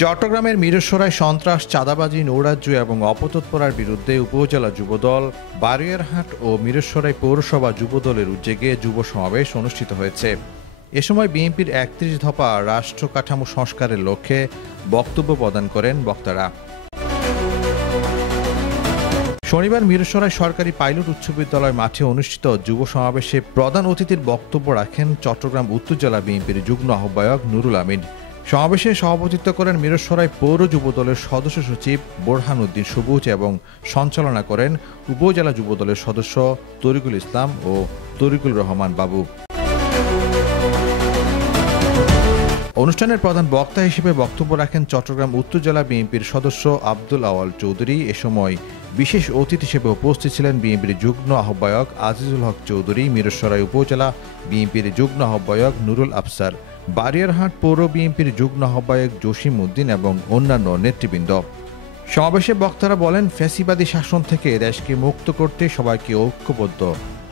চট্টগ্রামের মিরসরাই সন্ত্রাস, চাঁদাবাজি, নৈরাজ্য এবং অপতৎপরার বিরুদ্ধে উপজেলা যুবদল, বারইয়ারহাট ও মিরসরাই পৌরসভা যুবদলের উদ্যোগে যুব সমাবেশ অনুষ্ঠিত হয়েছে। এ সময় বিএনপির ৩১ দফা রাষ্ট্র কাঠামো সংস্কারের লক্ষ্যে বক্তব্য প্রদান করেন বক্তারা। শনিবার মিরসরাই সরকারি পাইলট উচ্চ বিদ্যালয় মাঠে অনুষ্ঠিত যুব সমাবেশে প্রধান অতিথির বক্তব্য রাখেন চট্টগ্রাম উত্তর জেলা বিএনপির যুগ্ম আহ্বায়ক নুরুল আমিন। সমাবেশে সভাপতিত্ব করেন মিরসরাই পৌর যুবদলের সদস্য সচিব বোরহান উদ্দিন সবুজ এবং সঞ্চালনা করেন উপজেলা যুবদলের সদস্য তরিকুল ইসলাম ও তরিকুল রহমান বাবু। অনুষ্ঠানের প্রধান বক্তা হিসেবে বক্তব্য রাখেন চট্টগ্রাম উত্তর জেলা বিএনপির সদস্য আব্দুল আওয়াল চৌধুরী। এ সময় বিশেষ অতিথি হিসেবে উপস্থিত ছিলেন বিএনপির যুগ্ম আহ্বায়ক আজিজুল হক চৌধুরী, মিরসরাই উপজেলা বিএনপির যুগ্ম আহ্বায়ক নুরুল আফসার, বারইয়ারহাট পৌর বিএনপির যুগ্ম আহ্বায়ক জসিম উদ্দিন এবং অন্যান্য নেতৃবৃন্দ। সমাবেশে বক্তারা বলেন, ফ্যাসিবাদী শাসন থেকে দেশকে মুক্ত করতে সবাইকে ঐক্যবদ্ধ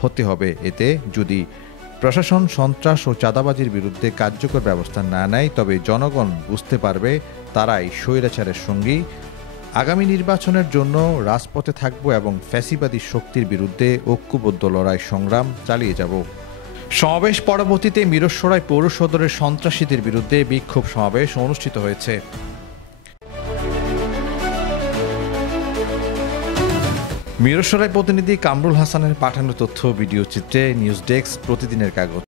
হতে হবে। এতে যদি প্রশাসন সন্ত্রাস ও চাঁদাবাজির বিরুদ্ধে কার্যকর ব্যবস্থা না নেয়, তবে জনগণ বুঝতে পারবে তারাই স্বৈরাচারের সঙ্গী। আগামী নির্বাচনের জন্য রাজপথে থাকব এবং ফ্যাসিবাদী শক্তির বিরুদ্ধে ঐক্যবদ্ধ লড়াই সংগ্রাম চালিয়ে যাব। সমাবেশ পরবর্তীতে মিরসরাই পৌর সদরের সন্ত্রাসীদের বিরুদ্ধে বিক্ষোভ সমাবেশ অনুষ্ঠিত হয়েছে। মিরসরাই প্রতিনিধি কামরুল হাসানের পাঠানো তথ্য ভিডিও চিত্রে নিউজ ডেস্ক, প্রতিদিনের কাগজ।